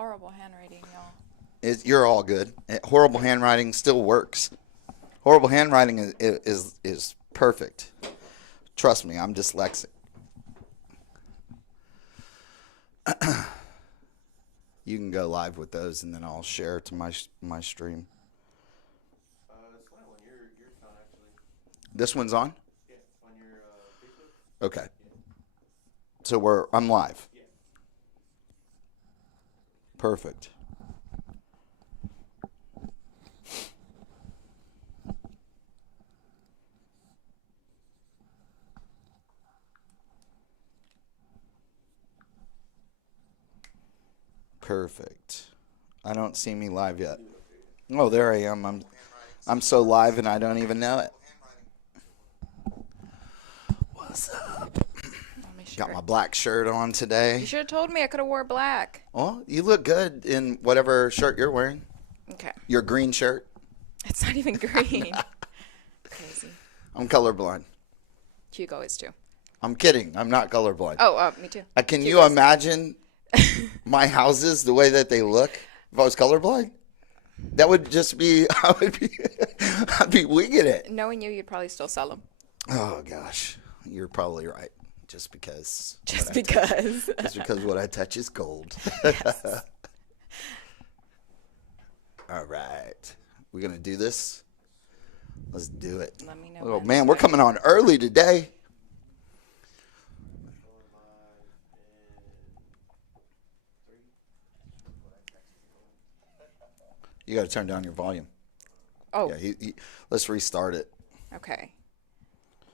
horrible handwriting, y'all. You're all good. Horrible handwriting still works. Horrible handwriting is perfect. Trust me, I'm dyslexic. You can go live with those, and then I'll share it to my stream. It's fine on your phone, actually. This one's on? Yeah, on your Facebook. Okay. So I'm live. Yeah. Perfect. Perfect. I don't see me live yet. Oh, there I am. I'm so live and I don't even know it. What's up? Got my black shirt on today. You should have told me. I could have wore black. Well, you look good in whatever shirt you're wearing. Okay. Your green shirt. It's not even green. Crazy. I'm colorblind. Hugo is too. I'm kidding. I'm not colorblind. Oh, me too. Can you imagine my houses the way that they look if I was colorblind? That would just be, I'd be winging it. Knowing you, you'd probably still sell them. Oh, gosh. You're probably right. Just because. Just because. Just because what I touch is gold. Yes. All right. We're going to do this? Let's do it. Let me know. Oh, man, we're coming on early today. You got to turn down your volume. Oh. Yeah, let's restart it. Okay.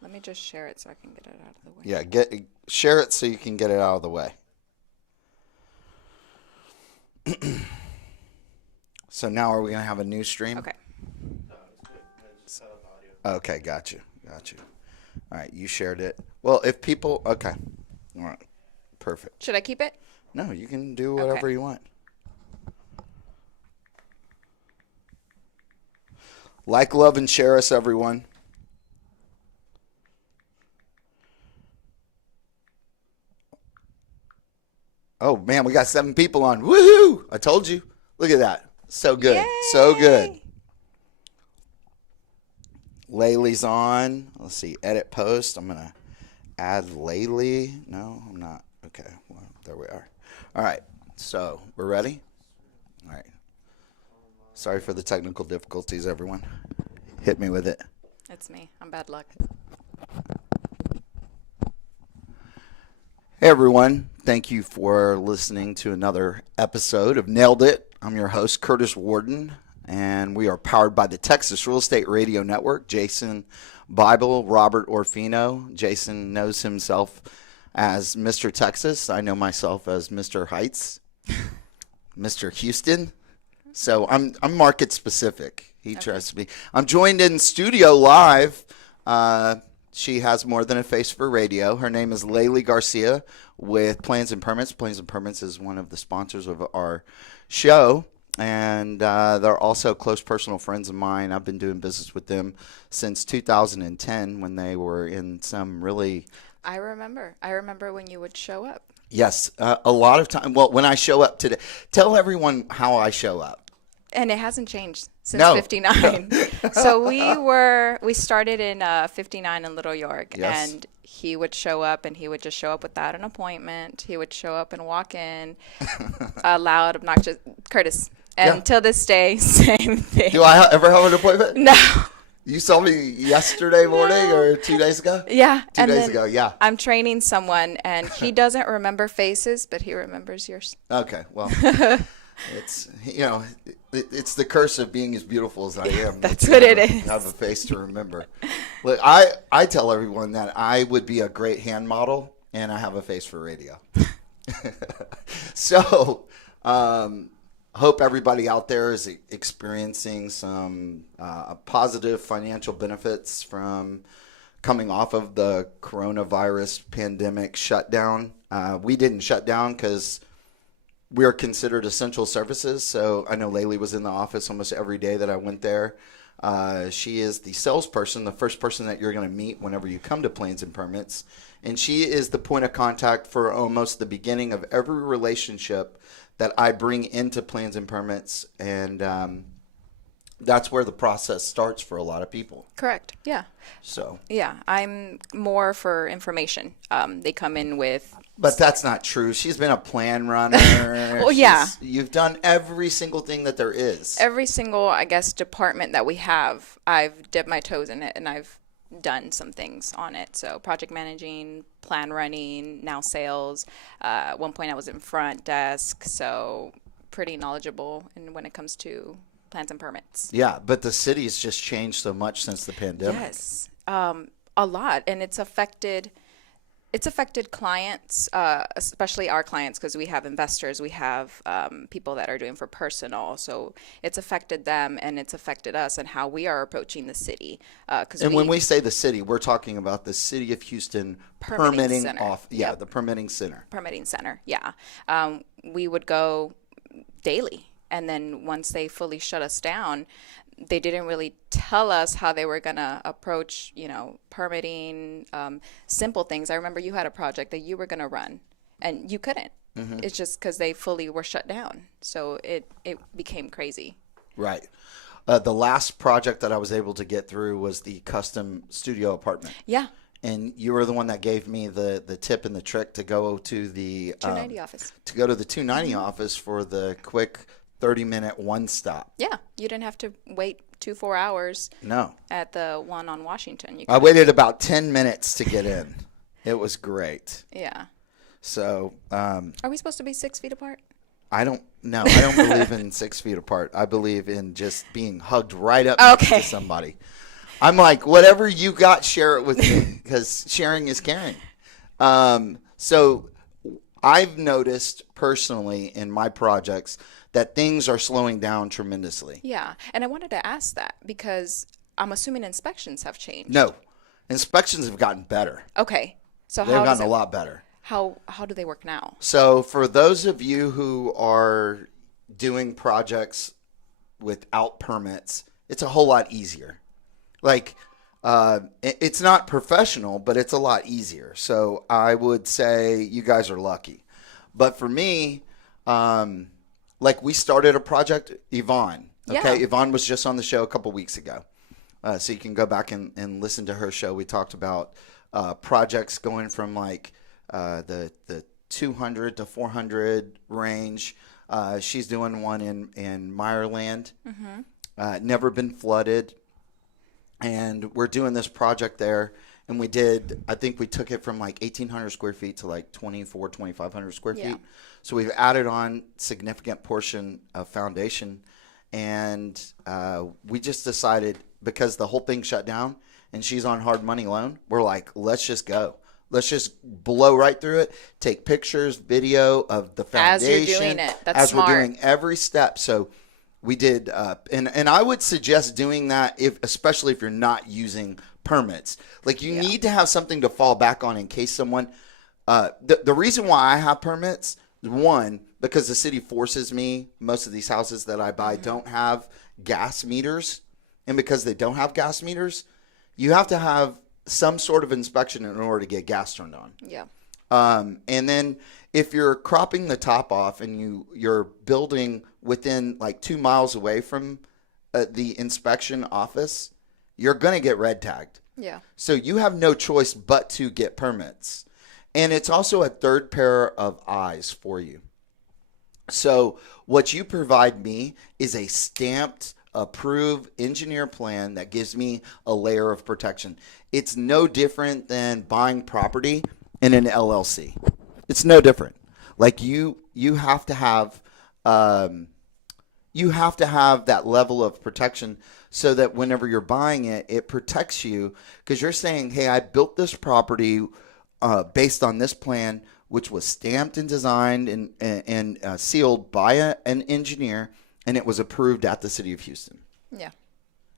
Let me just share it so I can get it out of the way. Yeah, share it so you can get it out of the way. So now are we going to have a new stream? Okay. Okay, got you. All right, you shared it. Well, if people, okay. All right, perfect. Should I keep it? No, you can do whatever you want. Like, love, and share us, everyone. Oh, man, we got 7 people on. Woohoo! I told you. Look at that. So good. Yay! So good. Laylee's on. Let's see. Edit post. I'm going to add Laylee. No, I'm not. Okay. Well, there we are. All right. So, we're ready? All right. Sorry for the technical difficulties, everyone. Hit me with it. It's me. I'm bad luck. Hey, everyone. Thank you for listening to another episode of Nailed It. I'm your host, Curtis Warden, and we are powered by the Texas Real Estate Radio Network. Jason Bible, Robert Orfino. Jason knows himself as Mr. Texas. I know myself as Mr. Heights, Mr. Houston. So I'm market specific. He trusts me. I'm joined in studio live. She has more than a face for radio. Her name is Laylee Garcia with Plans and Permits. Plans and Permits is one of the sponsors of our show, and they're also close personal friends of mine. I've been doing business with them since 2010 when they were in some really... I remember when you would show up. Yes, a lot of time. Well, when I show up today, tell everyone how I show up. And it hasn't changed since 59. So we started in 59 in Little York, yes. And he would show up, and he would just show up without an appointment. He would show up and walk in, loud, obnoxious, Curtis. And till this day, same thing. Do I ever have an appointment? No. You saw me yesterday morning or 2 days ago? Yeah. 2 days ago, yeah. I'm training someone, and he doesn't remember faces, but he remembers yours. Okay, well, it's, it's the curse of being as beautiful as I am. That's what it is. Have a face to remember. Look, I tell everyone that I would be a great hand model, and I have a face for radio. So, hope everybody out there is experiencing some positive financial benefits from coming off of the coronavirus pandemic shutdown. We didn't shut down because we are considered essential services. So I know Laylee was in the office almost every day that I went there. She is the salesperson, the first person that you're going to meet whenever you come to Plans and Permits. And she is the point of contact for almost the beginning of every relationship that I bring into Plans and Permits. And that's where the process starts for a lot of people. Correct. Yeah. So. Yeah, I'm more for information. They come in with. But that's not true. She's been a plan runner. Well, yeah. You've done every single thing that there is. Every single, I guess, department that we have, I've dipped my toes in it, and I've done some things on it. So project managing, plan running, now sales. At one point I was in front desk, so pretty knowledgeable when it comes to plans and permits. Yeah, but the city's just changed so much since the pandemic. Yes, a lot, and it's affected clients, especially our clients, because we have investors, we have people that are doing for personal. So it's affected them, and it's affected us and how we are approaching the city. And when we say the city, we're talking about the City of Houston permitting center. The permitting center. Permitting center, yeah. We would go daily, and then once they fully shut us down, they didn't really tell us how they were going to approach, permitting, simple things. I remember you had a project that you were going to run, and you couldn't. Mm-hmm. It's just because they fully were shut down. So it became crazy. Right. The last project that I was able to get through was the custom studio apartment. Yeah. And you were the one that gave me the tip and the trick to go to the 290 office. To go to the 290 office for the quick 30-minute one stop. Yeah, you didn't have to wait 4 hours. No. At the one on Washington. I waited about 10 minutes to get in. It was great. Yeah. So. Are we supposed to be 6 feet apart? I don't know. I don't believe in 6 feet apart. I believe in just being hugged right up next to somebody. I'm like, whatever you got, share it with me, because sharing is caring. So I've noticed personally in my projects that things are slowing down tremendously. Yeah, and I wanted to ask that because I'm assuming inspections have changed. No, inspections have gotten better. Okay, so they've gotten a lot better. How do they work now? So for those of you who are doing projects without permits, it's a whole lot easier. Like, it's not professional, but it's a lot easier. So I would say you guys are lucky. But for me, like we started a project, Yvonne. Okay, yeah. Yvonne was just on the show a couple weeks ago. So you can go back and listen to her show. We talked about projects going from like the 200 to 400 range. She's doing one in Meyerland. Mm-hmm. Never been flooded. And we're doing this project there. And I think we took it from like 1,800 square feet to like 2,500 square feet. So we've added on significant portion of foundation. And we just decided, because the whole thing shut down and she's on hard money loan, we're like, let's just go. Let's just blow right through it, take pictures, video of the foundation. As you're doing it. That's as smart. We're doing every step. So we did, and I would suggest doing that, especially if you're not using permits. Like you need to have something to fall back on in case someone. The reason why I have permits, one, because the city forces me. Most of these houses that I buy don't have gas meters, and because they don't have gas meters, you have to have some sort of inspection in order to get gas turned on. Yeah. And then if you're cropping the top off and you're building within like 2 miles away from the inspection office, you're going to get red tagged. Yeah. So you have no choice but to get permits. And it's also a third pair of eyes for you. So what you provide me is a stamped, approved engineer plan that gives me a layer of protection. It's no different than buying property in an LLC. It's no different. Like you have to have that level of protection so that whenever you're buying it, it protects you, because you're saying, hey, I built this property based on this plan, which was stamped and designed and sealed by an engineer, and it was approved at the City of Houston. Yeah.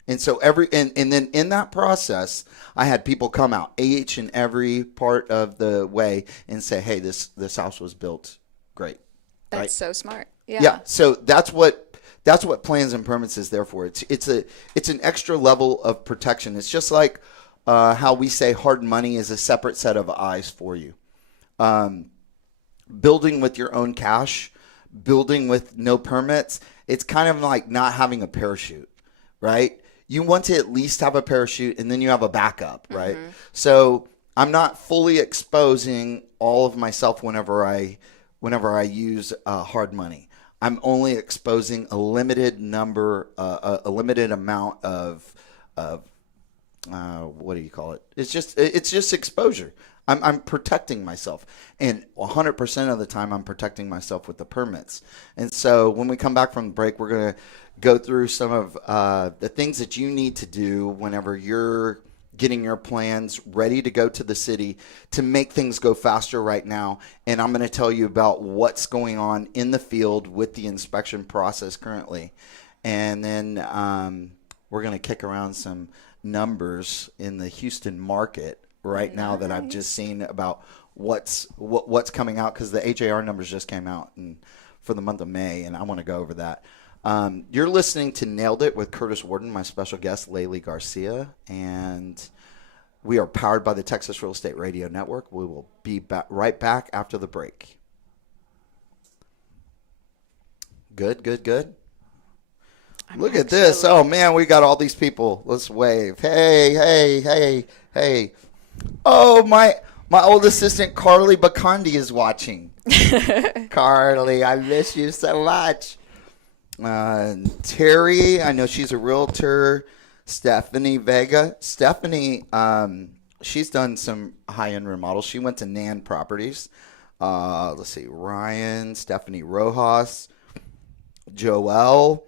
And so and then in that process, I had people come out each and every part of the way and say, hey, this house was built great. That's so smart. Yeah. Yeah. So that's what that's what plans and permits is there for. It's an extra level of protection. It's just like how we say hard money is a separate set of eyes for you. Building with your own cash, building with no permits, it's kind of like not having a parachute, right? You want to at least have a parachute, and then you have a backup, right? Mm-hmm. So I'm not fully exposing all of myself whenever I use hard money. I'm only exposing a limited number, a limited amount of what do you call it? It's just exposure. I'm protecting myself, and 100% of the time I'm protecting myself with the permits. And so when we come back from the break, we're going to go through some of the things that you need to do whenever you're getting your plans ready to go to the city to make things go faster right now. And I'm going to tell you about what's going on in the field with the inspection process currently. And then we're going to kick around some numbers in the Houston market right now that I've just seen about what's coming out, because the AJR numbers just came out for the month of May, and I want to go over that. You're listening to Nailed It with Curtis Warden, my special guest, Laylee Garcia, and we are powered by the Texas Real Estate Radio Network. We will be right back after the break. Good. Look at this. Oh, man, we got all these people. Let's wave. Hey. Oh, my old assistant, Carly Bakandi, is watching. Carly, I miss you so much. Terry, I know she's a realtor. Stephanie Vega. Stephanie, she's done some high-end remodels. She went to Nan Properties. Let's see. Ryan, Stephanie Rojas, Joelle.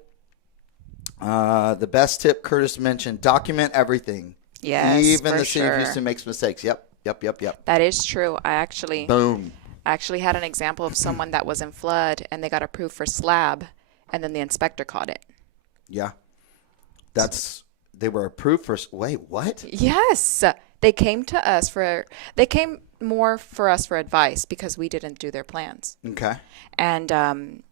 The best tip Curtis mentioned, document everything. Yes, even the city sure. of Houston makes mistakes. Yep. That is true. I actually Boom. had an example of someone that was in flood and they got approved for slab, and then the inspector caught it. Yeah. They were approved for, wait, what? Yes. They came to us for advice because we didn't do their plans. Okay. And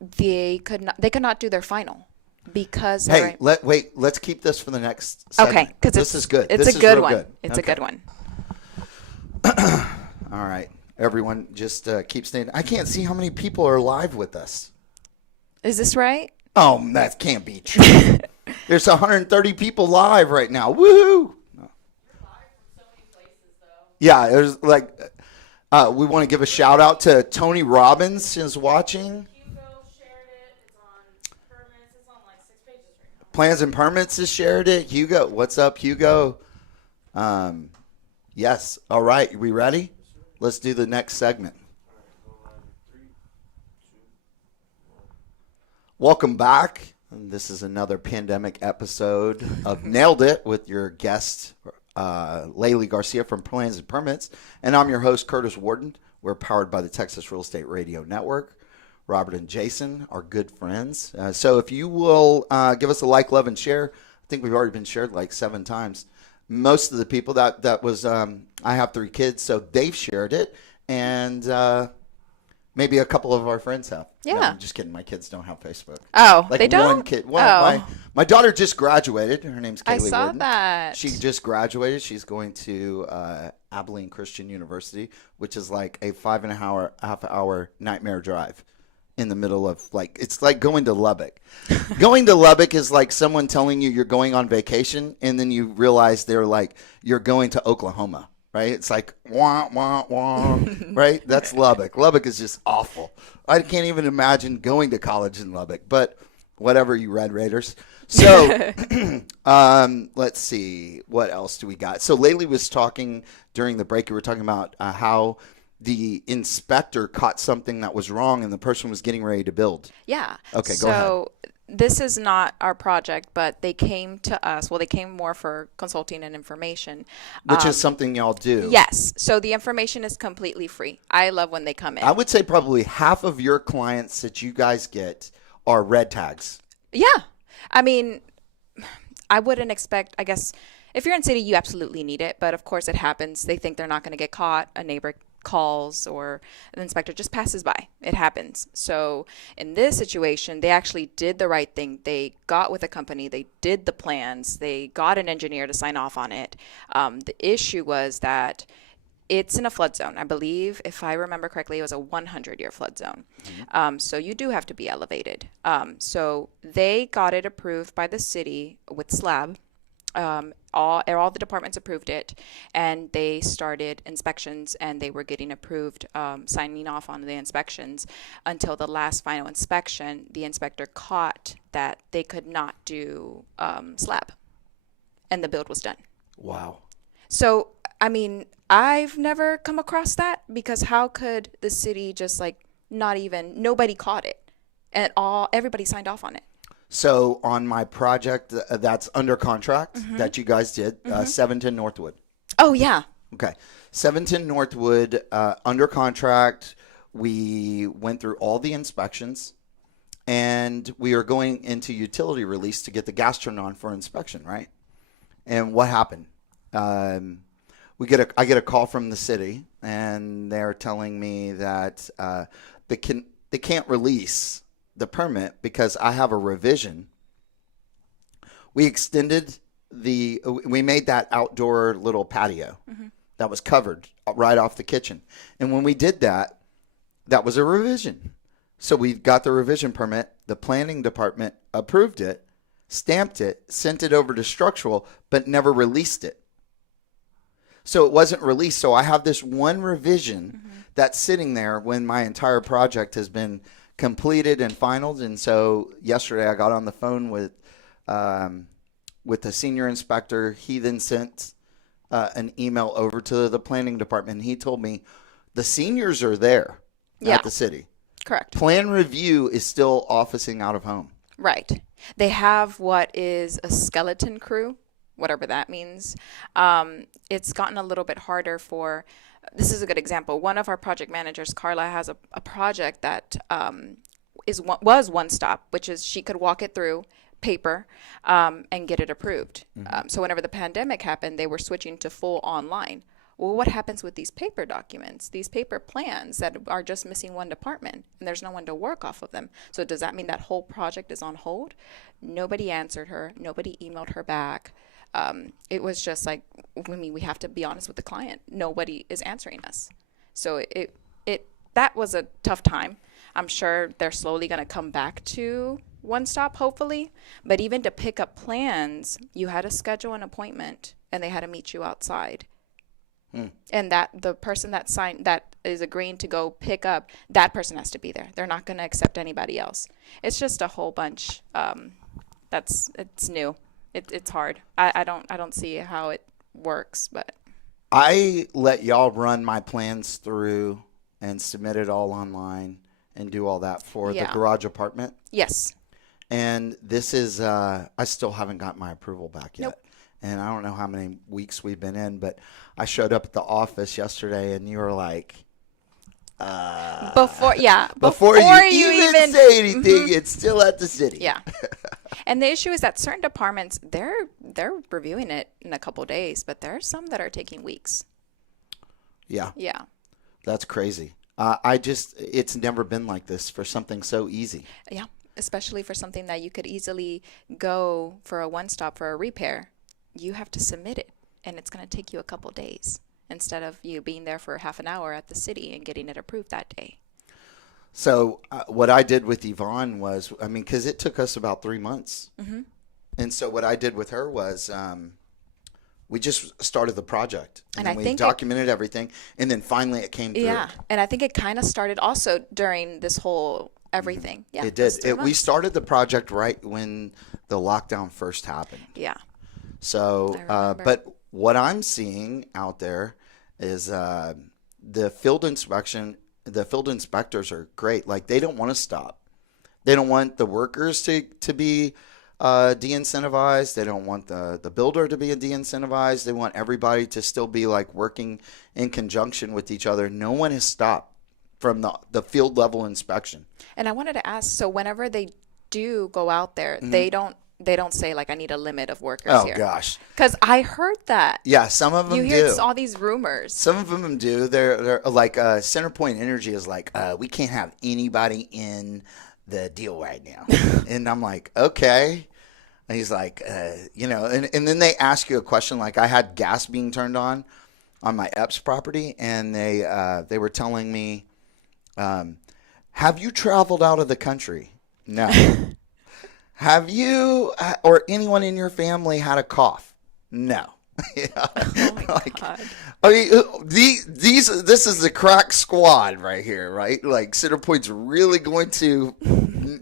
they could not do their final. Because let's keep this for the next segment. Okay, because this is good. It's this a good is one. Good. It's a good one. All right, everyone, just keep staying. I can't see how many people are live with us. Is this right? Oh, that can't be true. There's 130 people live right now. Woohoo! No. Yeah, there's we want to give a shout out to Tony Robbins is watching. Plans and Permits has shared it. Hugo, what's up, Hugo? Yes. All right. We ready? Let's do the next segment. Welcome back. This is another pandemic episode of Nailed It with your guest, Laylee Garcia from Plans and Permits. And I'm your host, Curtis Warden. We're powered by the Texas Real Estate Radio Network. Robert and Jason are good friends. So if you will give us a like, love, and share. I think we've already been shared like 7 times. Most of the people that was, I have 3 kids, so they've shared it. And maybe a couple of our friends have. Yeah. No, I'm just kidding. My kids don't have Facebook. Oh, like they don't? One kid. My daughter just graduated. Her name's Kaylee I saw Warden. that. She just graduated. She's going to Abilene Christian University, which is like a 5.5 hour nightmare drive. In the middle of it's like going to Lubbock. Going to Lubbock is like someone telling you you're going on vacation, and then you realize they're like, you're going to Oklahoma, right? It's like, wah, wah, wah, right? That's Lubbock. Lubbock is just awful. I can't even imagine going to college in Lubbock, but whatever, you Red Raiders. So let's see. What else do we got? So Laylee was talking during the break. We were talking about how the inspector caught something that was wrong and the person was getting ready to build. Yeah. Okay, go ahead. So this is not our project, but they came to us. Well, they came more for consulting and information. Which is something y'all do. Yes. So the information is completely free. I love when they come in. I would say probably half of your clients that you guys get are red tags. Yeah. I mean, I wouldn't expect, I guess, if you're in city, you absolutely need it. But of course it happens. They think they're not going to get caught. A neighbor calls or the inspector just passes by. It happens. So in this situation, they actually did the right thing. They got with a company, they did the plans, they got an engineer to sign off on it. The issue was that it's in a flood zone. I believe, if I remember correctly, it was a 100-year flood zone. So you do have to be elevated. So they got it approved by the city with slab. All the departments approved it, and they started inspections, and they were getting approved, signing off on the inspections until the last final inspection. The inspector caught that they could not do slab, and the build was done. Wow. So, I mean, I've never come across that, because how could the city just like nobody caught it, and everybody signed off on it. So on my project that's under contract that you guys did, 710 Northwood. Oh, yeah. Okay. 710 Northwood, under contract. We went through all the inspections, and we are going into utility release to get the gas turned on for inspection, right? And what happened? I get a call from the city, and they're telling me that they can't release the permit because I have a revision. We made that outdoor little patio that was covered right off the kitchen. And when we did that, that was a revision. So we got the revision permit. The planning department approved it, stamped it, sent it over to structural, but never released it. So it wasn't released. So I have this one revision that's sitting there when my entire project has been completed and finalized. And so yesterday I got on the phone with the senior inspector. He then sent an email over to the planning department. And he told me the seniors are there at the city. Correct. Plan review is still officing out of home. Right. They have what is a skeleton crew, whatever that means. It's gotten a little bit harder for. This is a good example. One of our project managers, Carla, has a project that was one stop, which is she could walk it through paper and get it approved. So whenever the pandemic happened, they were switching to full online. Well, what happens with these paper documents, these paper plans that are just missing one department, and there's no one to work off of them? So does that mean that whole project is on hold? Nobody answered her. Nobody emailed her back. It was just like, we have to be honest with the client. Nobody is answering us. So that was a tough time. I'm sure they're slowly going to come back to one stop, hopefully. But even to pick up plans, you had to schedule an appointment, and they had to meet you outside. And that the person that is agreeing to go pick up, that person has to be there. They're not going to accept anybody else. It's just a whole bunch. It's new. It's hard. I don't see how it works, but I let y'all run my plans through and submit it all online and do all that for the garage apartment. Yes. And this is I still haven't got my approval back yet. Nope. And I don't know how many weeks we've been in, but I showed up at the office yesterday, and you were like, before you even say anything, it's still at the city. Yeah. And the issue is that certain departments, they're reviewing it in a couple days, but there are some that are taking weeks. Yeah. Yeah. That's crazy. It's never been like this for something so easy. Yeah. Especially for something that you could easily go for a one-stop for a repair. You have to submit it, and it's going to take you a couple days instead of you being there for half an hour at the city and getting it approved that day. So what I did with Yvonne was, because it took us about 3 months. And so what I did with her was we just started the project. And then we documented everything. And then finally it came through. Yeah. And I think it kind of started also during this whole everything. Yeah, it did. We started the project right when the lockdown first happened. Yeah. So, but what I'm seeing out there is the field inspectors are great. Like, they don't want to stop. They don't want the workers to be de-incentivized. They don't want the builder to be de-incentivized. They want everybody to still be like working in conjunction with each other. No one has stopped from the field level inspection. And I wanted to ask, so whenever they do go out there, they don't they don't say like I need a limit of workers Oh here. gosh. Because I heard that. Yeah, some of them You do. hear all these rumors. Some of them do. They're like Centerpoint Energy is like, we can't have anybody in the deal right now. And I'm like, okay. And he's like, and then they ask you a question. Like I had gas being turned on my Epps property, and they were telling me, have you traveled out of the country? No. Have you or anyone in your family had a cough? No. Yeah. Oh my Like, God. I mean, this is the crack squad right here, right? Like Centerpoint's really going to,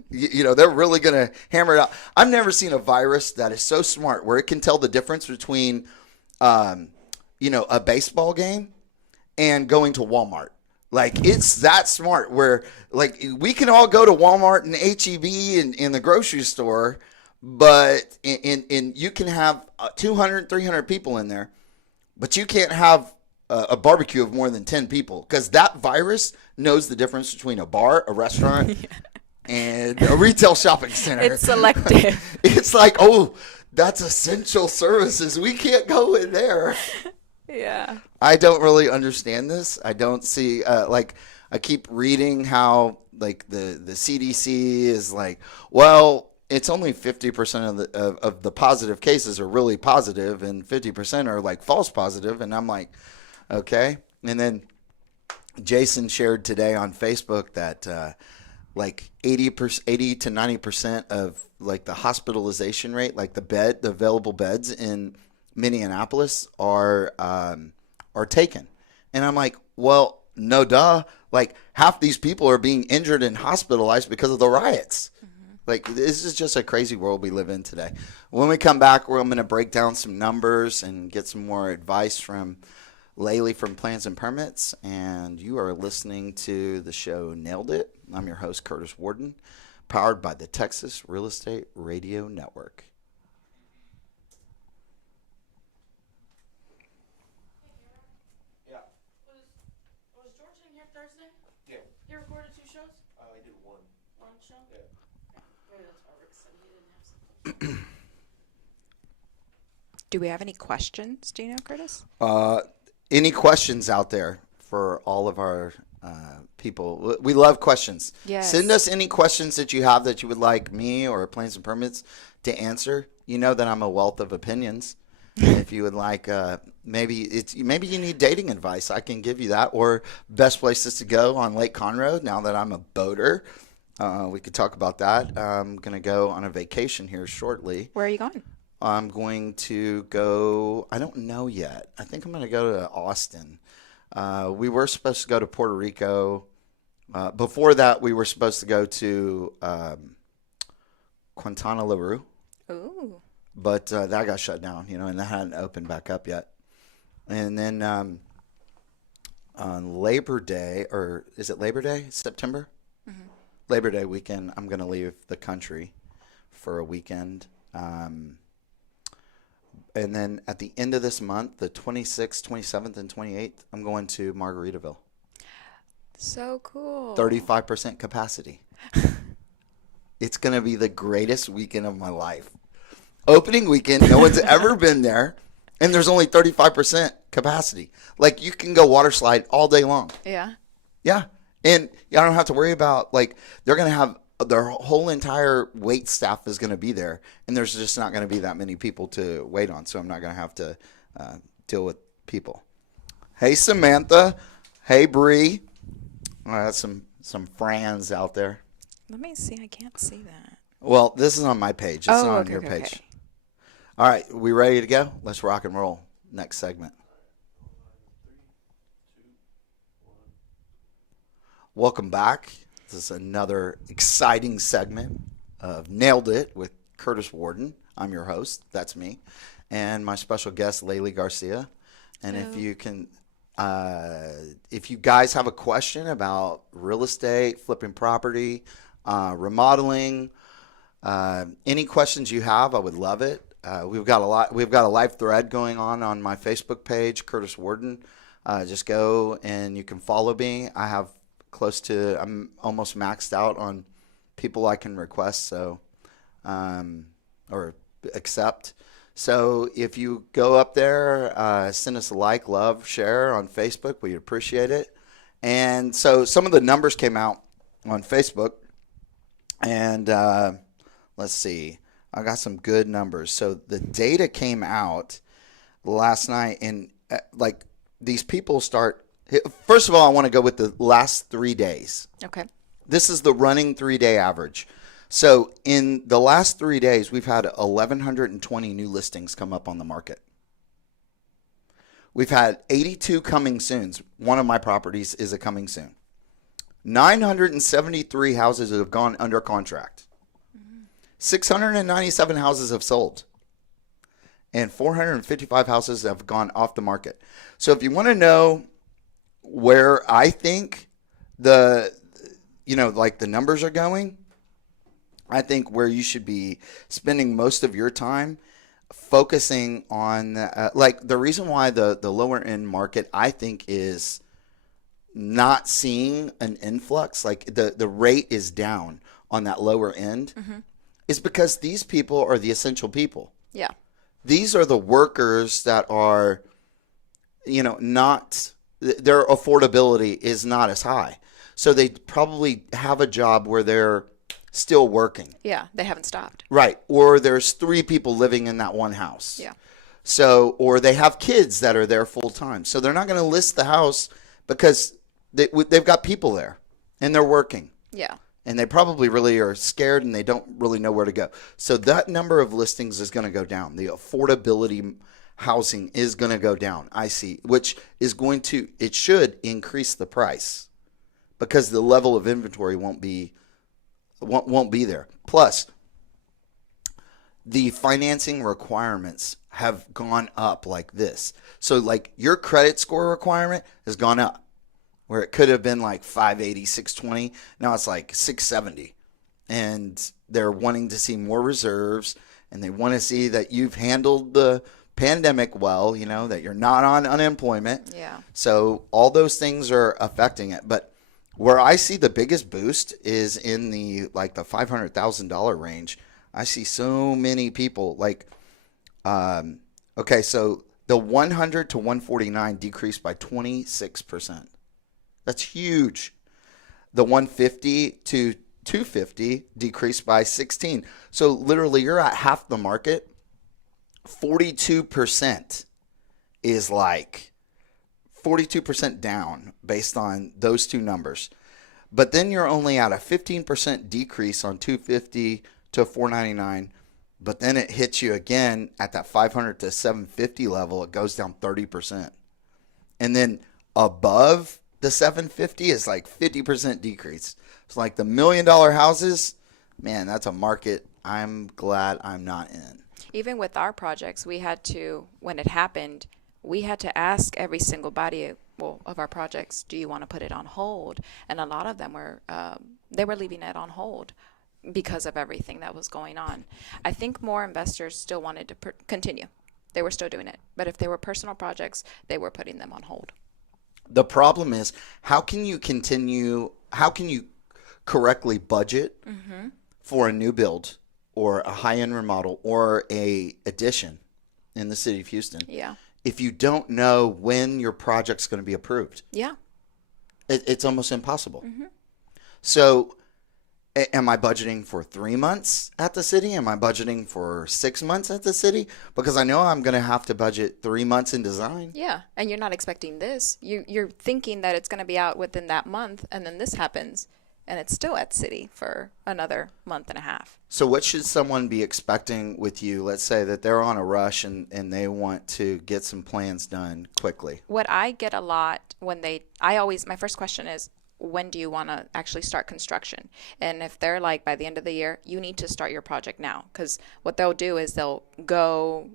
they're really going to hammer it out. I've never seen a virus that is so smart where it can tell the difference between, a baseball game and going to Walmart. Like it's that smart where like we can all go to Walmart and HEB and in the grocery store, but in you can have 200, 300 people in there, but you can't have a barbecue of more than 10 people because that virus knows the difference between a bar, a restaurant, and a retail shopping center. It's selective. It's like, oh, that's essential services. We can't go in there. Yeah. I don't really understand this. I don't see I keep reading how like the CDC is like, well, it's only 50% of the positive cases are really positive and 50% are like false positive, and I'm like, okay. And then Jason shared today on Facebook that like 80 to 90% of like the hospitalization rate, like the available beds in Minneapolis are taken. And I'm like, well, no duh. Like half these people are being injured and hospitalized because of the riots. Mm-hmm. Like this is just a crazy world we live in today. When we come back, I'm going to break down some numbers and get some more advice from Laylee from Plans and Permits. And you are listening to the show Nailed It. I'm your host, Curtis Warden, powered by the Texas Real Estate Radio Network. Was George in here Thursday? Yeah. He recorded 2 shows? I did one. One show? Yeah. Maybe that's why Rick said he didn't have something. Do we have any questions? Do you know, Curtis? Any questions out there for all of our people? We love questions. Yes. Send us any questions that you have that you would like me or Plans and Permits to answer. You know that I'm a wealth of opinions. If you would like, maybe you need dating advice, I can give you that, or best places to go on Lake Conroe. Now that I'm a boater, we could talk about that. I'm going to go on a vacation here shortly. Where are you going? I'm going to go, I don't know yet. I think I'm going to go to Austin. We were supposed to go to Puerto Rico. Before that, we were supposed to go to Quintana Roo. Ooh. But that got shut down, and that hadn't opened back up yet. And then on Labor Day, or is it Labor Day, September? Mm-hmm. Labor Day weekend, I'm going to leave the country for a weekend. And then at the end of this month, the 26th, 27th, and 28th, I'm going to Margaritaville. So cool. 35% capacity. It's going to be the greatest weekend of my life. Opening weekend, no one's ever been there, and there's only 35% capacity. Like, you can go water slide all day long. Yeah. Yeah. And I don't have to worry about, like, they're going to have their whole entire wait staff is going to be there, and there's just not going to be that many people to wait on, so I'm not going to have to deal with people. Hey, Samantha. Hey, Bree. I got some friends out there. Let me see. I can't see that. Well, this is on my page. It's not on okay, your okay, page. okay. All right, we ready to go? Let's rock and roll. Next segment. Welcome back. This is another exciting segment of Nailed It with Curtis Warden. I'm your host. That's me. And my special guest, Laylee Garcia. And Hello. if you can, if you guys have a question about real estate, flipping property, remodeling, any questions you have, I would love it. We've got a live thread going on my Facebook page, Curtis Warden. Just go and you can follow me. I'm almost maxed out on people I can request. So, I or accept. So if you go up there, send us a like, love, share on Facebook. We appreciate it. And so some of the numbers came out on Facebook. And let's see. I got some good numbers. So the data came out last night. And like these people start. First of all, I want to go with the last 3 days. Okay. This is the running 3-day average. So in the last 3 days, we've had 1,120 new listings come up on the market. We've had 82 coming soons. One of my properties is a coming soon. 973 houses have gone under contract. 697 houses have sold. And 455 houses have gone off the market. So if you want to know where I think the numbers are going, I think where you should be spending most of your time focusing on, the reason why the lower end market, I think, is not seeing an influx, like the rate is down on that lower end, is because these people are the essential people. Yeah. These are the workers that are, not, their affordability is not as high. So they probably have a job where they're still working. Yeah. They haven't stopped. Right. Or there's 3 people living in that one house. Yeah. So, or they have kids that are there full time. So they're not going to list the house because they've got people there and they're working. Yeah. And they probably really are scared and they don't really know where to go. So that number of listings is going to go down. The affordability housing is going to go down, I see, which is it should increase the price because the level of inventory won't be there. Plus, the financing requirements have gone up like this. So like your credit score requirement has gone up where it could have been like 580, 620. Now it's like 670. And they're wanting to see more reserves and they want to see that you've handled the pandemic well, that you're not on unemployment. Yeah. So all those things are affecting it. But where I see the biggest boost is in the $500,000 range. I see so many people so the 100 to 149 decreased by 26%. That's huge. The 150 to 250 decreased by 16. So literally you're at half the market. 42% is 42% down based on those two numbers. But then you're only at a 15% decrease on 250 to 499. But then it hits you again at that 500 to 750 level. It goes down 30%. And then above the 750 is 50% decrease. It's like the $1 million houses, man, that's a market I'm glad I'm not in. Even with our projects, we had to, when it happened, we had to ask every single body of our projects, do you want to put it on hold? And a lot of them they were leaving it on hold because of everything that was going on. I think more investors still wanted to continue. They were still doing it. But if they were personal projects, they were putting them on hold. The problem is, how can you correctly budget for a new build or a high-end remodel or a addition in the city of Houston? Yeah. If you don't know when your project's going to be approved. Yeah. It's almost impossible. So am I budgeting for 3 months at the city? Am I budgeting for 6 months at the city? Because I know I'm going to have to budget 3 months in design. Yeah. And you're not expecting this. You're thinking that it's going to be out within that month, and then this happens, and it's still at city for another month and a half. So what should someone be expecting with you? Let's say that they're on a rush and they want to get some plans done quickly. What I get a lot my first question is, when do you want to actually start construction? And if they're by the end of the year, you need to start your project now. Because what they'll do is they'll go,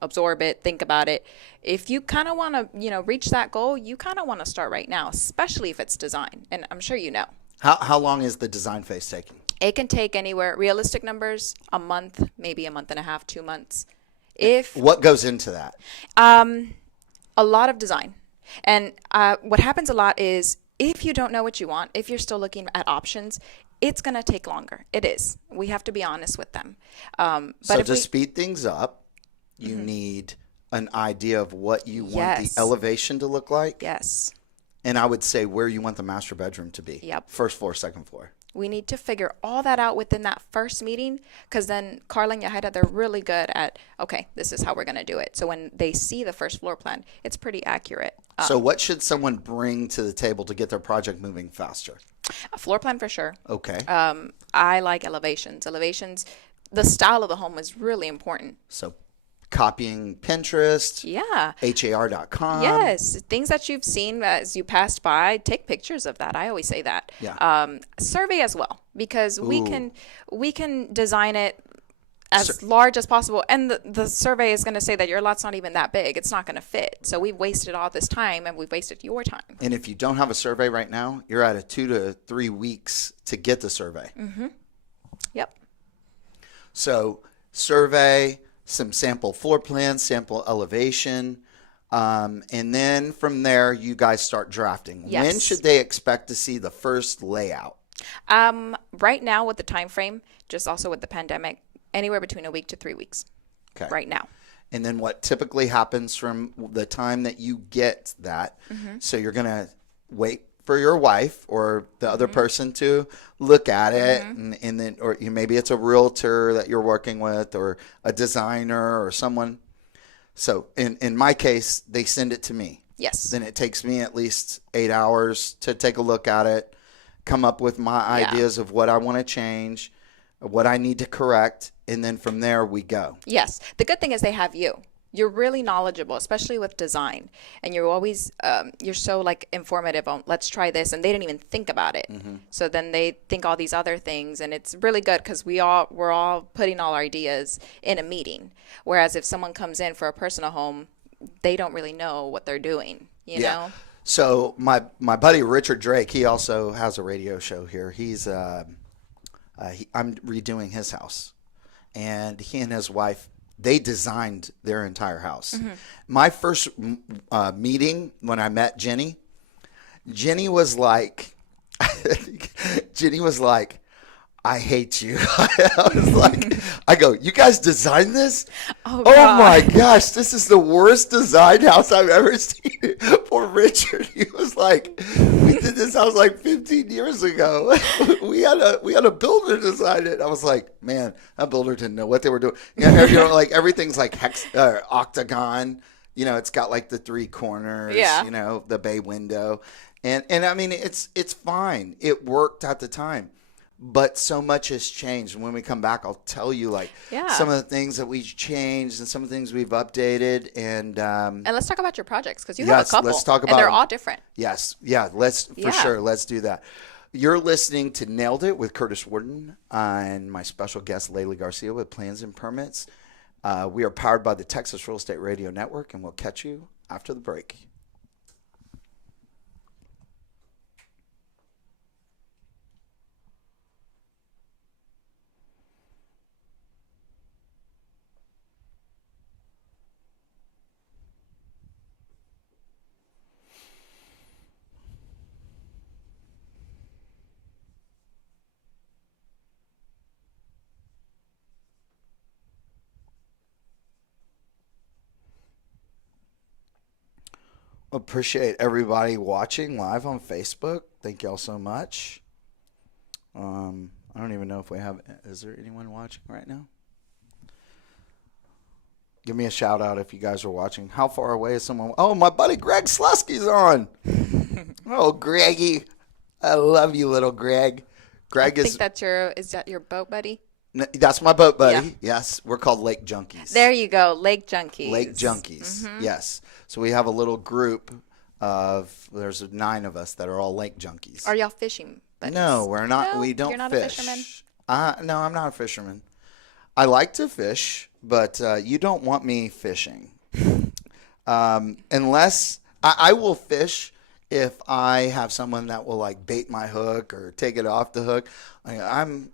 absorb it, think about it. If you kind of want to, reach that goal, you kind of want to start right now, especially if it's design. And I'm sure you know. How long is the design phase taking? It can take anywhere, realistic numbers, a month, maybe a month and a half, 2 months. What goes into that? A lot of design. And what happens a lot is, if you don't know what you want, if you're still looking at options, It's going to take longer. It is. We have to be honest with them. But So if to we, speed things up, you need an idea of what you want Yes. the elevation to look like. yes, And I would say where you want the master bedroom to be. Yep. First floor, second floor. we need to figure all that out within that first meeting, because then Carla and Yahida, they're really good at, okay, this is how we're going to do it. So when they see the first floor plan, it's pretty accurate. So what should someone bring to the table to get their project moving faster? A floor plan for sure. Okay. I like elevations. Elevations, the style of the home is really important. So copying Pinterest, Yeah. har.com. Yes, things that you've seen as you passed by, take pictures of that. I always say that. Yeah. Survey as well, because we Ooh. can design it as large as possible, and the survey is going to say that your lot's not even that big. It's not going to fit. So we've wasted all this time, and we've wasted your time. And if you don't have a survey right now, you're at a 2 to 3 weeks to get the survey. Yep. So survey, some sample floor plans, sample elevation, and then from there you guys start drafting. Yes. When should they expect to see the first layout? Right now with the time frame, just also with the pandemic, anywhere between a week to 3 weeks. Okay. Right now. And then what typically happens from the time that you get that, so you're going to wait for your wife or the other person to look at it, and then, or maybe it's a realtor that you're working with or a designer or someone. So in my case, they send it to me. Yes. Then it takes me at least 8 hours to take a look at it, come up with my Yeah. ideas of what I want to change, what I need to correct, and then from there we go. Yes. The good thing is they have you. You're really knowledgeable, especially with design. And you're always, you're so like informative on, let's try this. And they didn't even think about it. So then they think all these other things. And it's really good because we're all putting all our ideas in a meeting. Whereas if someone comes in for a personal home, they don't really know what they're doing, you know? So my buddy Richard Drake, he also has a radio show here. He's I'm redoing his house, and he and his wife, they designed their entire house. My first meeting when I met Jenny was like, I hate you. I was like, I go, you guys designed this? Oh, Oh my God. gosh, this is the worst designed house I've ever seen. Poor Richard, he was like, we did this house like 15 years ago. we had a builder design it. I was like, man, that builder didn't know what they were doing. Like everything's like octagon. It's got like the 3 corners. Yeah. The bay window, and I mean it's fine. It worked at the time. But so much has changed. And when we come back, I'll tell you some of the things that we've changed and some of the things we've updated. And let's talk about your projects because you have a couple. let's talk about and they're them. all different. Yes, yeah, for sure. Let's do that. You're listening to Nailed It with Curtis Warden and my special guest, Laylee Garcia with Plans and Permits. We are powered by the Texas Real Estate Radio Network, and we'll catch you after the break. Appreciate everybody watching live on Facebook. Thank y'all so much. I don't even know if we have. Is there anyone watching right now? Give me a shout out if you guys are watching. How far away is someone? Oh, my buddy Greg Slusky's on. Oh, Greggy, I love you, little Greg. Greg I think is that your boat buddy? That's my boat buddy. Yeah. Yes, we're called Lake Junkies. There you go, Lake Junkies. Lake Junkies. Yes. So we have a little group there's 9 of us that are all Lake Junkies. Are y'all fishing buddies? No, we're not. No? We don't You're not fish. a fisherman? No, I'm not a fisherman. I like to fish, but you don't want me fishing. Unless I will fish if I have someone that will like bait my hook or take it off the hook. I'm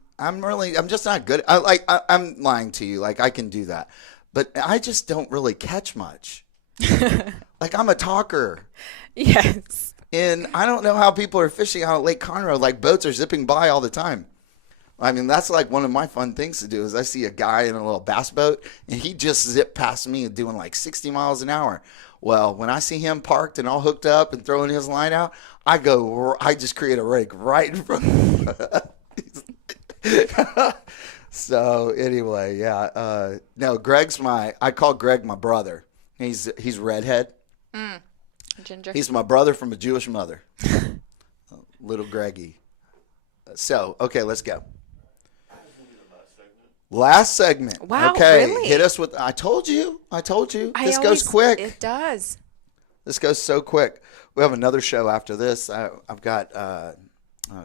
just not good. I'm lying to you. Like I can do that, but I just don't really catch much. Like I'm a talker. Yes. And I don't know how people are fishing out at Lake Conroe. Like boats are zipping by all the time. I mean, that's like one of my fun things to do is I see a guy in a little bass boat and he just zipped past me doing like 60 miles an hour. Well, when I see him parked and all hooked up and throwing his line out, I just create a rake right in front of So anyway, yeah. No, I call Greg my brother. He's redhead. Ginger. He's my brother from a Jewish mother. Little Greggy. So, okay, let's go. Last segment. Wow, okay, really? hit us with. I told you. This goes It quick. does. This goes so quick. We have another show after this. I've got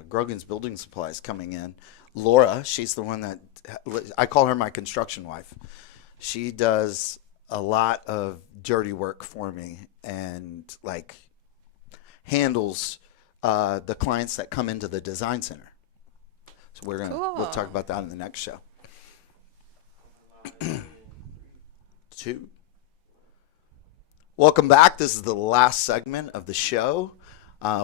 Grogan's Building Supplies coming in. Laura, she's the one that I call her my construction wife. She does a lot of dirty work for me and like handles the clients that come into the design center. So we'll talk about that in the next show. 2. Welcome back. This is the last segment of the show.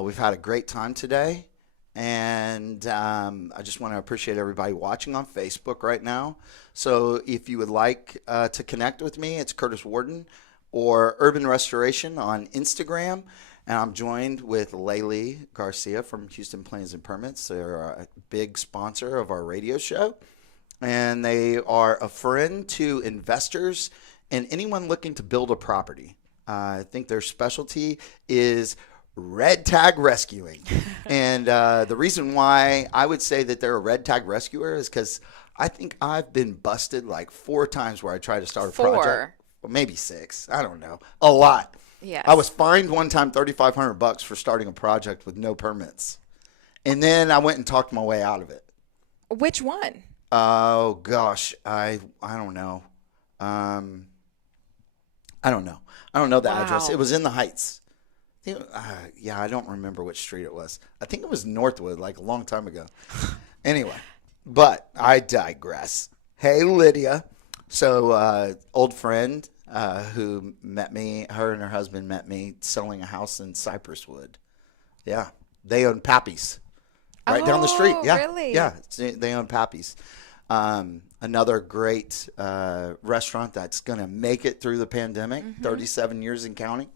We've had a great time today. And I just want to appreciate everybody watching on Facebook right now. So if you would like to connect with me, it's Curtis Warden or Urban Restoration on Instagram. And I'm joined with Laylee Garcia from Houston Plans and Permits. They're a big sponsor of our radio show. And they are a friend to investors and anyone looking to build a property. I think their specialty is red tag rescuing. And the reason why I would say that they're a red tag rescuer is because I think I've been busted like 4 times where I tried to start a project. Well, maybe 6. I don't know. A lot. Yes. I was fined one time $3,500 for starting a project with no permits. And then I went and talked my way out of it. Which one? Oh gosh, I don't know. I don't know. I don't know the address. It was in the Heights. Yeah, I don't remember which street it was. I think it was Northwood, like a long time ago. Anyway, but I digress. Hey, Lydia. So, old friend who met me, her and her husband met me selling a house in Cypresswood. Yeah, they own Pappy's. Right down the street. Yeah. Really? Yeah. They own Pappy's. Another great restaurant that's going to make it through the pandemic, 37 years and counting.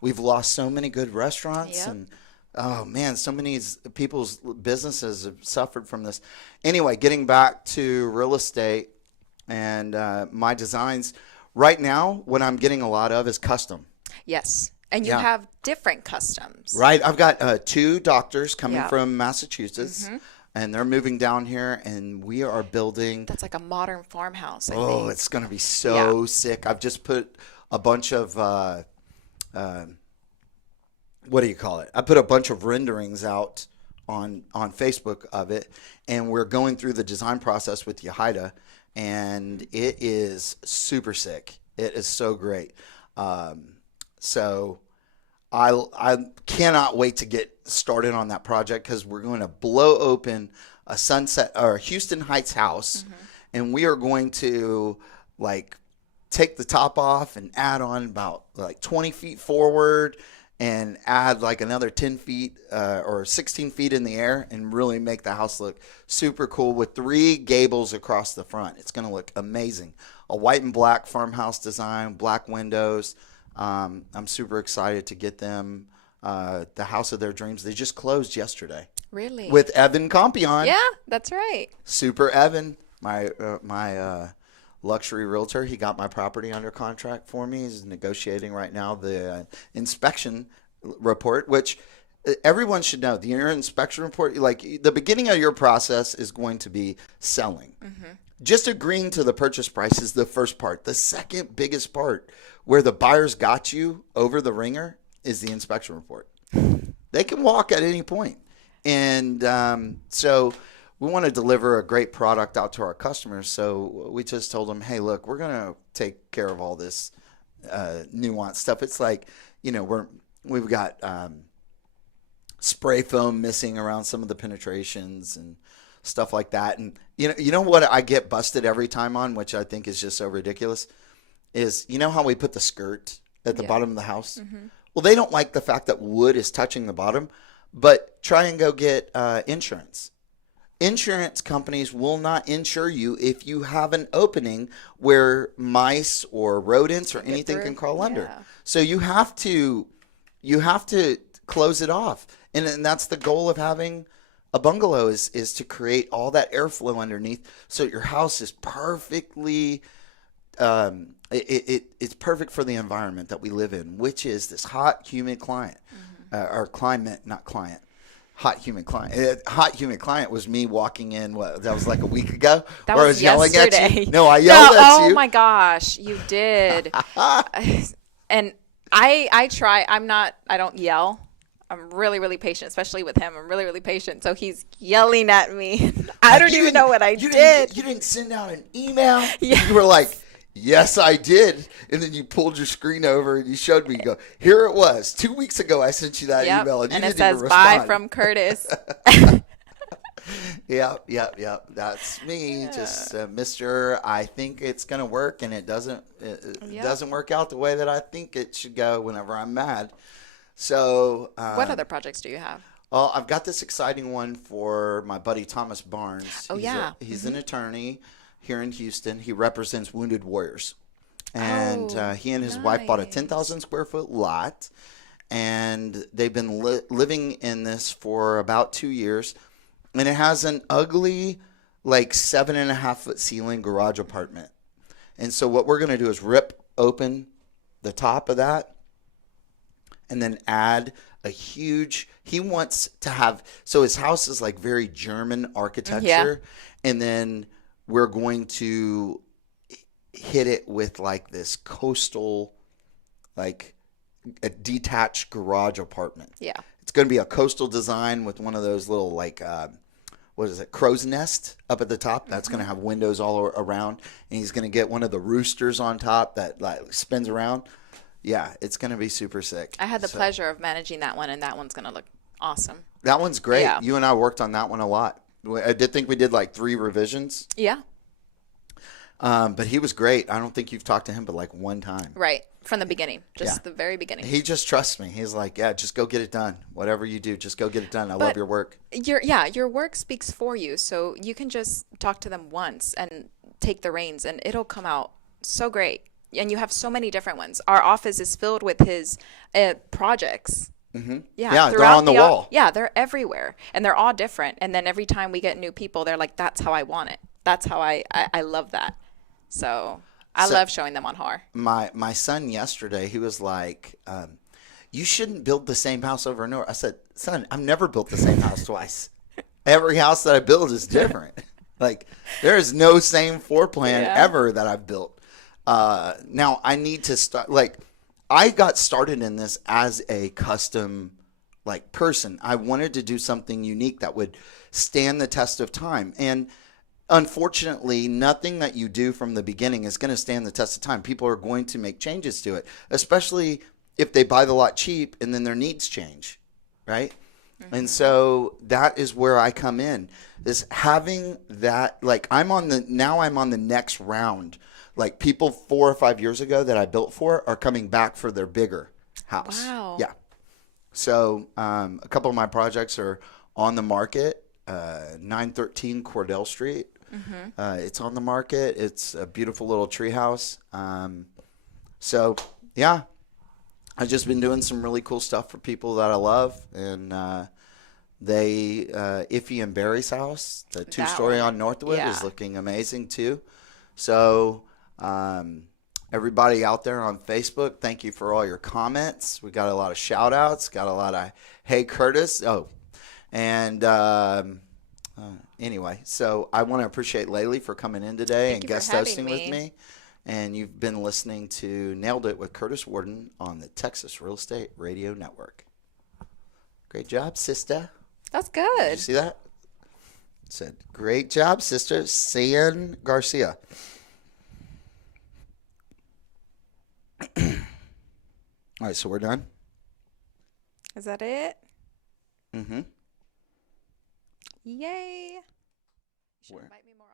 We've lost so many good restaurants. Yep. And, oh, man, so many people's businesses have suffered from this. Anyway, getting back to real estate and my designs. Right now, what I'm getting a lot of is custom. Yes. And you have different customs. Right. I've got 2 doctors coming Yep. from Massachusetts, and they're moving down here, and we are building. That's like a modern farmhouse, I Oh, think. it's going to be so sick. I've just put a bunch of, what do you call it? I put a bunch of renderings out on Facebook of it, and we're going through the design process with Yahida, and it is super sick. It is so great. So I cannot wait to get started on that project because we're going to blow open a Sunset or Houston Heights house, and we are going to like take the top off and add on about like 20 feet forward and add like another 10 feet or 16 feet in the air and really make the house look super cool with 3 gables across the front. It's going to look amazing. A white and black farmhouse design, black windows. I'm super excited to get them the house of their dreams. They just closed yesterday. Really? With Evan Compion. Yeah, that's right. Super Evan, my luxury realtor. He got my property under contract for me. He's negotiating right now the inspection report, which everyone should know. Your inspection report, like the beginning of your process is going to be selling. Just agreeing to the purchase price is the first part. The second biggest part, where the buyers got you over the ringer, is the inspection report. They can walk at any point. And so we want to deliver a great product out to our customers. So we just told them, hey, look, we're going to take care of all this nuanced stuff. It's like, we've got spray foam missing around some of the penetrations and stuff like that. And you know what I get busted every time on, which I think is just so ridiculous, is how we put the skirt at the bottom of the house? Well, they don't like the fact that wood is touching the bottom, but try and go get insurance. insurance companies will not insure you if you have an opening where mice or rodents or Get anything through. can crawl under. Yeah. So you have to close it off. And that's the goal of having a bungalow is to create all that airflow underneath so your house is perfectly it's perfect for the environment that we live in, which is this hot, humid climate, or climate, not client. Hot, humid client. Hot, humid client was me walking in. What that was like a week ago, That where I was was yelling at yesterday. you. No, I yelled at Oh you. my gosh, you did. And I try. I don't yell. I'm really, really patient, especially with him. I'm really, really patient. So he's yelling at me. I don't even know what I did. You didn't send out an email. Yeah. You were like, yes, I did. And then you pulled your screen over and you showed me. You go, here it was. 2 weeks ago, I sent you that Yep. email, and you And it didn't even says bye respond. from Curtis. Yep. That's me. Just Mr. I think it's gonna work, and it doesn't. It Yep. doesn't work out the way that I think it should go. Whenever I'm mad. So. What other projects do you have? Well, I've got this exciting one for my buddy Thomas Barnes. Oh, yeah. He's an attorney here in Houston. He represents wounded warriors. And Oh, he and his wife bought a nice. 10,000 square foot lot. And they've been living in this for about 2 years. And it has an ugly, like 7.5 foot ceiling garage apartment. And so what we're going to do is rip open the top of that and then add a huge, he wants to have, so his house is like very German architecture. And then we're going to hit it with like this coastal, like a detached garage apartment. Yeah. It's going to be a coastal design with one of those little like, what is it, crow's nest up at the top. That's going to have windows all around. And he's going to get one of the roosters on top that like spins around. Yeah, it's going to be super sick. I had the pleasure of managing that one, and that one's going to look awesome. That one's great. Yeah. You and I worked on that one a lot. I did think we did like 3 revisions. Yeah. But he was great. I don't think you've talked to him but like one time. Right. From the beginning. Just Yeah. the very beginning. He just trusts me. He's like, yeah, just go get it done. Whatever you do, just go get it done. I love your work. Your work speaks for you, so you can just talk to them once and take the reins, and it'll come out so great. And you have so many different ones. Our office is filled with his projects. Mm-hmm. Yeah, Yeah, they're throughout on the wall. Yeah, they're everywhere, and they're all different. And then every time we get new people, they're like, "That's how I want it. That's how I love that." So I love showing them on horror. My son yesterday, he was like, you shouldn't build the same house over and over. I said, son, I've never built the same house twice. Every house that I build is different. Like, there is no same floor plan ever that I've built. Now I need to start, like, I got started in this as a custom like person. I wanted to do something unique that would stand the test of time. And unfortunately, nothing that you do from the beginning is going to stand the test of time. People are going to make changes to it, especially if they buy the lot cheap and then their needs change, right? Mm-hmm. And so that is where I come in, is having that, like, I'm on the next round. Like, people 4 or 5 years ago that I built for are coming back for their bigger house. Wow. Yeah. So a couple of my projects are on the market. 913 Cordell Street. Mm-hmm. It's on the market. It's a beautiful little tree house. So, yeah, I've just been doing some really cool stuff for people that I love. And Iffy and Barry's house, the 2-story on Northwood, is looking amazing too. So, everybody out there on Facebook, thank you for all your comments. We got a lot of shout outs, got a lot of, hey, Curtis. Oh, and anyway, so I want to appreciate Laylee for coming in today and guest hosting with me. And you've been listening to Nailed It with Curtis Warden on the Texas Real Estate Radio Network. Great job, sister. That's good. Did you see that? It said, great job, sister. San Garcia. All right, so we're done? Is that it? Mm-hmm. Yay. You should Where? invite me more